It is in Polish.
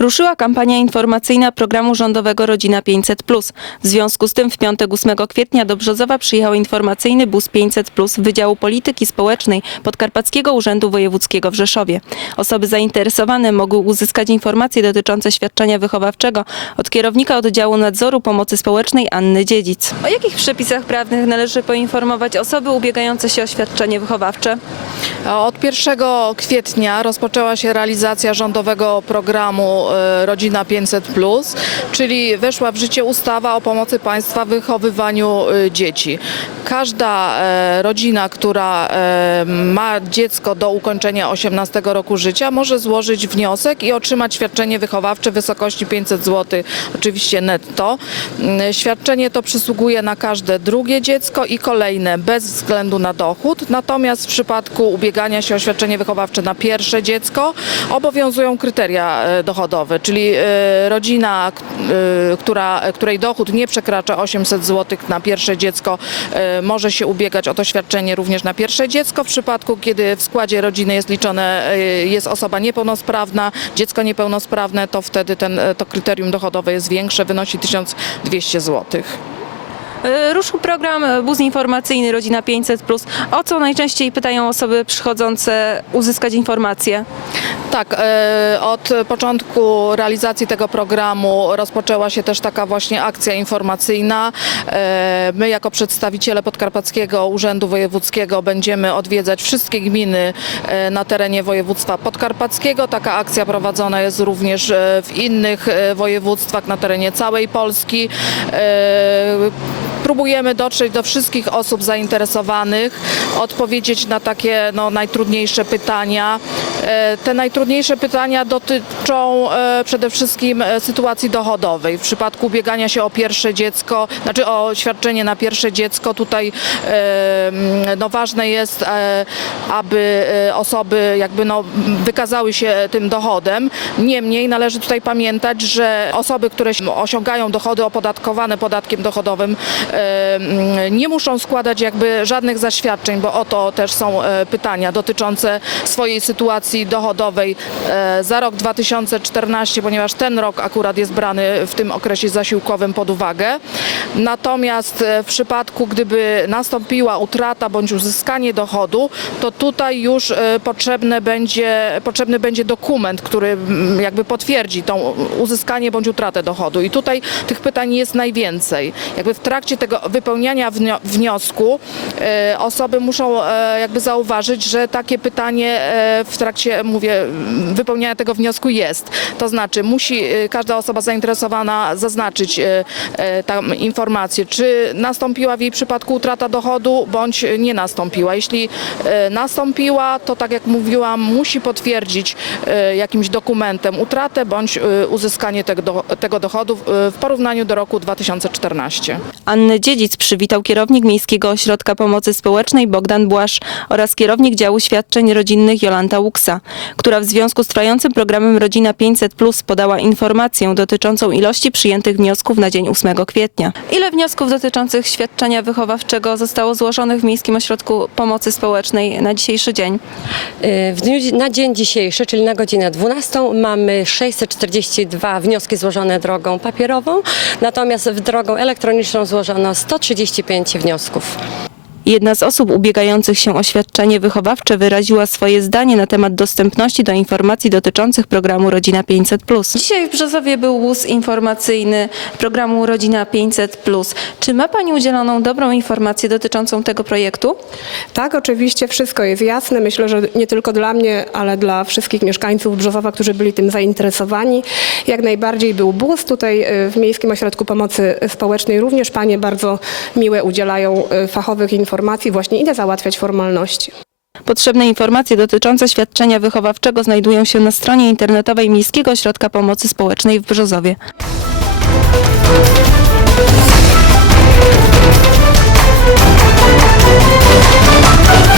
Ruszyła kampania informacyjna programu rządowego Rodzina 500. W związku z tym w piątek 8 kwietnia do Brzozowa przyjechał informacyjny bus 500 Wydziału Polityki Społecznej Podkarpackiego Urzędu Wojewódzkiego w Rzeszowie. Osoby zainteresowane mogły uzyskać informacje dotyczące świadczenia wychowawczego od kierownika oddziału nadzoru pomocy społecznej Anny Dziedzic. O jakich przepisach prawnych należy poinformować osoby ubiegające się o świadczenie wychowawcze? Od 1 kwietnia rozpoczęła się realizacja rządowego programu Rodzina 500, czyli weszła w życie ustawa o pomocy państwa w wychowywaniu e, dzieci. Każda e, rodzina, która e, ma dziecko do ukończenia 18 roku życia, może złożyć wniosek i otrzymać świadczenie wychowawcze w wysokości 500 zł, oczywiście netto. Mm, Świadczenie to przysługuje na każde drugie dziecko i kolejne bez względu na dochód. Natomiast w przypadku ubiegania się o świadczenie wychowawcze na pierwsze dziecko obowiązują kryteria e, dochodowe, czyli e, rodzina, e, która, której dochód nie przekracza 800 zł na pierwsze dziecko, e, może się ubiegać o to świadczenie również na pierwsze dziecko. W przypadku, kiedy w składzie rodziny jest liczone, e, jest osoba niepełnosprawna, dziecko niepełnosprawne, to wtedy ten, e, to kryterium dochodowe jest większe, wynosi 1200 zł. E, Ruszył program e, Bus Informacyjny Rodzina 500. O co najczęściej pytają osoby przychodzące uzyskać informacje? Tak, e, od początku realizacji tego programu rozpoczęła się też taka właśnie akcja informacyjna. My jako przedstawiciele Podkarpackiego Urzędu Wojewódzkiego będziemy odwiedzać wszystkie gminy na terenie województwa podkarpackiego. Taka akcja prowadzona jest również w innych województwach na terenie całej Polski. Próbujemy dotrzeć do wszystkich osób zainteresowanych, odpowiedzieć na takie no, najtrudniejsze pytania. E, Te najtrudniejsze pytania dotyczą e, przede wszystkim e, sytuacji dochodowej. W przypadku ubiegania się o pierwsze dziecko, znaczy o świadczenie na pierwsze dziecko, tutaj no, ważne jest, aby osoby jakby no, wykazały się tym dochodem. Niemniej należy tutaj pamiętać, że osoby, które osiągają dochody opodatkowane podatkiem dochodowym, nie muszą składać jakby żadnych zaświadczeń, bo o to też są e, pytania dotyczące swojej sytuacji dochodowej e, za rok 2014, ponieważ ten rok akurat jest brany w tym okresie zasiłkowym pod uwagę. Natomiast e, w przypadku, gdyby nastąpiła utrata bądź uzyskanie dochodu, to tutaj już potrzebne będzie, potrzebny będzie dokument, który jakby potwierdzi tą uzyskanie bądź utratę dochodu. I tutaj tych pytań jest najwięcej. Jakby w trakcie tego wypełniania wnio- wniosku e, osoby muszą e, jakby zauważyć, że takie pytanie e, w trakcie, mówię, wypełniania tego wniosku jest. To znaczy musi każda osoba zainteresowana zaznaczyć tam informację, czy nastąpiła w jej przypadku utrata dochodu, bądź nie nastąpiła. Jeśli nastąpiła, to tak jak mówiłam, musi potwierdzić jakimś dokumentem utratę bądź uzyskanie tego, do- tego dochodu w- porównaniu do roku 2014. Annę Dziedzic przywitał kierownik Miejskiego Ośrodka Pomocy Społecznej Bogdan Błasz oraz kierownik działu świadczeń rodzinnych Jolanta Łuksa, która w związku z trwającym programem Rodzina 500 Plus podała informację dotyczącą ilości przyjętych wniosków na dzień 8 kwietnia. Ile wniosków dotyczących świadczenia wychowawczego zostało złożonych w Miejskim Ośrodku Pomocy Społecznej na dzisiejszy dzień? Y, dniu, na dzień dzisiejszy, czyli na godzinę 12, mamy 642 wnioski złożone drogą papierową, natomiast w drogą elektroniczną złożono 135 wniosków. Jedna z osób ubiegających się o świadczenie wychowawcze wyraziła swoje zdanie na temat dostępności do informacji dotyczących programu Rodzina 500. Dzisiaj w Brzozowie był bus informacyjny programu Rodzina 500. Czy ma Pani udzieloną dobrą informację dotyczącą tego projektu? Tak, oczywiście wszystko jest jasne. Myślę, że nie tylko dla mnie, ale dla wszystkich mieszkańców Brzozowa, którzy byli tym zainteresowani. Jak najbardziej był bus. Tutaj y, w Miejskim Ośrodku Pomocy Społecznej również panie bardzo miłe udzielają y, fachowych informacji informacji właśnie idę załatwiać formalności. Potrzebne informacje dotyczące świadczenia wychowawczego znajdują się na stronie internetowej Miejskiego Ośrodka Pomocy Społecznej w Brzozowie. Muzyka